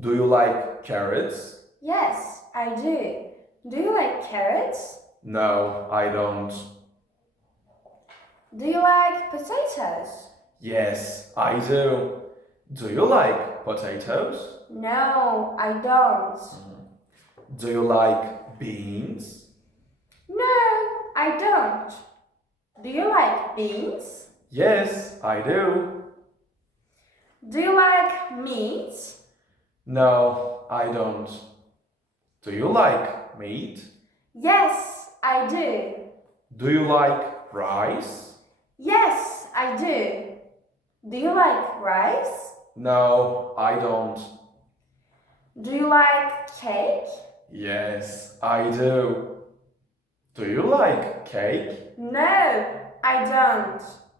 Do you like carrots? Yes, I do. Do you like carrots? No, I don't. Do you like potatoes? Yes, I do. Do you like potatoes? No, I don't. Do you like beans? No, I don't. Do you like beans? Yes, I do. Do you like meat? No, I don't. Do you like meat? Yes, I do. Do you like rice? Yes, I do. Do you like rice? No, I don't. Do you like cake? Yes, I do. Do you like cake? No, I don't.